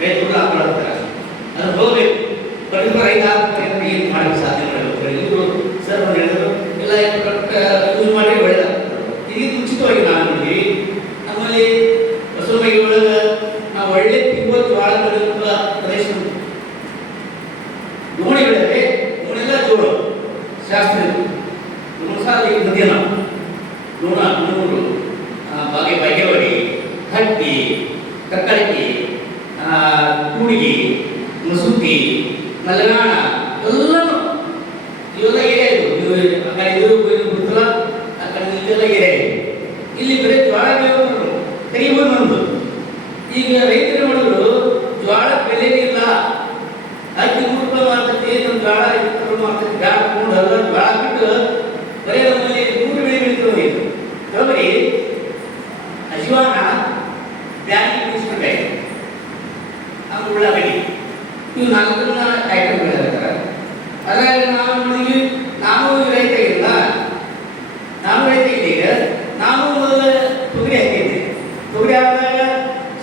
ರೈತರು ಹಾಕೊಳ್ತಾರೆ ಅದನ್ನು ಹೋಗಿ ಪ್ರತಿಯೊಬ್ಬ ರೈತ ಹಾಕ್ತಾರೆ ಏನು ಮಾಡಕ್ಕೆ ಸಾಧ್ಯ ಸರ್ ಹೇಳಿದ್ರು ಮಾಡಿ ಒಳ್ಳೆದ. ಇದು ಉಚಿತವಾಗಿ ನಾವು ನೋಡಿದ್ವಿ ಆಮೇಲೆ ಹೊಸಮೈಗೆ ನಾವು ಒಳ್ಳೆ ಪಿಂಬತ್ತು ಭಾಳ ಬರುವಂಥ ಪ್ರದೇಶ ನೋಡಿಗಳಿವೆ ನೋಡಿಲ್ಲ ಜೋಡು ಶಾಸ್ತ್ರ ಸಾಲ ಈಗ ಮಧ್ಯಾಹ್ನ ನೂರ ನೂರು ಬಾಗೆ ಬಗೆವಡಿ, ಹಟ್ಟಿ ಕೂಡಿಗಿ, ಮುಸುಕಿ, ಮಲೆನಾಡ, ಎಲ್ಲನೂ. ಇವೆಲ್ಲ ಏರಿಯಾ ಇದು ಆ ಕಡೆ ಇದು ಗೊತ್ತಿಲ್ಲ? ಆ ಕಡೆ ಇದೆಲ್ಲ ಏರಿಯಾ ಇಲ್ಲಿ ಬರೀ ಜ್ವಾಳ ಬೆಳೆಯೋರು ತೆಗಿಬೋದು ನಮ್ದು ಈಗ ರೈತರು ಮಾಡಿದ್ರು ಜ್ವಾಳ ಬೆಲೆನೇ ಇಲ್ಲ. ಹತ್ತಿ ರೂಪಾಯಿ ಮಾರ್ತೈತಿ ನಮ್ಮ ಜ್ವಾಳ ಮಾರ್ತೈತಿ ಬ್ಯಾಡ ತಗೊಂಡು ಎಲ್ಲ ಜ್ವಾಳ ಬಿಟ್ಟು ಬರೀ ನಮ್ಮಲ್ಲಿ ಮೂರು ಬೆಳೆ ಬೆಳಿತೀವಿ ಇದು ತೊಗರಿ ಅಜ್ವಾನ ಬ್ಯಾಗಿ ಕುಡಿಸ್ಕೊಂಡೆ ಆಮೇಲೆ ಉಳ್ಳಾಗಡ್ಡಿ ಇವು ನಾಲ್ಕನ್ನ ಐಟಮ್ ಬೆಳೆದಿರ್ತಾರೆ ಅದ್ರಾಗ ನಾವು ನೋಡಿದ್ವಿ ನಾನು ರೈತ ಇಲ್ಲ ನಾನು ರೈತ ಇದ್ದೆ ಈಗ. ನಾನು ಮೊದಲ ತೊಗರಿ ಹಾಕಿದ್ದೆ ತೊಗರಿ ಆದಾಗ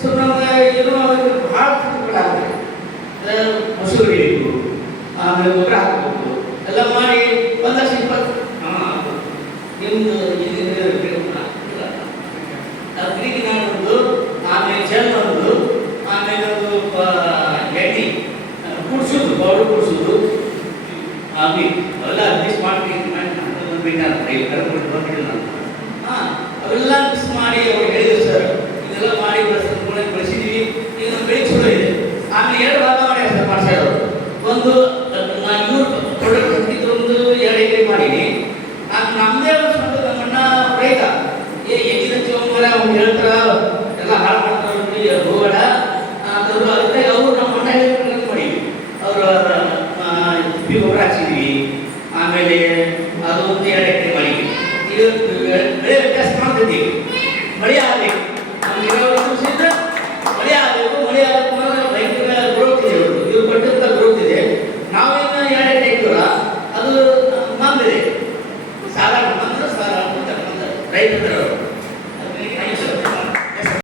ಸುಮ್ಮನೆ ಏನೋ ಅದಕ್ಕೆ ಭಾಳ ತಿಳ್ಕೊಳ್ಳಾಗ್ತದೆ ಮೊಸರು ಹಿಡಿಬೇಕು ಆಮೇಲೆ ಗೊಬ್ಬರ ಹಾಕಬೇಕು ಎಲ್ಲ ಮಾಡಿ ಒಂದು ಲಕ್ಷ ಇಪ್ಪತ್ತು ಹಾಂ ನಿಮ್ಮದು ಅಗ್ರಿಗೆ ನಾನೊಂದು ಆಮೇಲೆ ಜಲ್ ಒಂದು ಆಮೇಲೆ ಒಂದು ಪ- ಎಣ್ಣೆ ಕುಡಿಸೋದು ಆಮೇಲೆ ಅವೆಲ್ಲ ಅಡ್ಜಸ್ಟ್ ಮಾಡಿ ಒಂದು ಬಿಟ್ಟಾರೆ ಕರ್ಕೊಂಡು ಬಂದಿಲ್ಲ ಹಾಂ, ಅವೆಲ್ಲ ಮಿಸ್ ಮಾಡಿ ಅವ್ರು ಹೇಳಿದ್ರು ಸರ್ ಇದೆಲ್ಲ ಮಾಡಿ ಬಳಸಿದ್ವಿ. ಈಗ ನಮ್ಮ ಬೆಳೆ ಚಲೋ ಇದೆ ಆಮೇಲೆ ಎರಡು ಭಾಗ ಮಾಡಿ ಸರ್ ಮಾಡ್ಸ್ಯಾರ ಒಂದು ನಾನು ನೂರು ಪ್ರಾಡಕ್ಟ್ ಒಂದು ಎರಡು ಎಕರೆ ಮಾಡೀನಿ. ನಾನು ನಮ್ಮದೇ ಒಂದು ಸ್ವಂತ ನಮ್ಮಣ್ಣ ರೈತ. ಏ ಎಗಿದ ಚೌಮರ ಅವ್ನು ಹೇಳ್ತಾರ, ಎಲ್ಲ ಹಾಳು ಮಾಡ್ತಾರೆ ತಿಪ್ಪಿ ಗೊಬ್ಬರ ಹಚ್ಚಿದ್ವಿ ಆಮೇಲೆ ಅದು ಒಂದು ಎರಡು ಎಕರೆ ಮಳೆ. ಇದು ಬೆಳೆ ವ್ಯತ್ಯಾಸ ಮಾಡ್ತಿದ್ದೀವಿ. ಮಳೆ ಆಗಬೇಕು. ಮಳೆ ಆಗಬೇಕು. ಮಳೆ ಆಗಬೇಕು ಅಂದ್ರೆ ರೈತರ ಗ್ರೋತ್ ಇದೆ ಇವ್ರು. ಕೊಟ್ಟಂತ ಗ್ರೋತ್ ಇದೆ ನಾವೇನು ಎರಡು ಎಕರೆ ಇದ್ದೀವಲ್ಲ ಅದು ಮಂದಿದೆ ಸಾಲ ಬಂದ್ರೆ ಸಾಲ ರೈತರ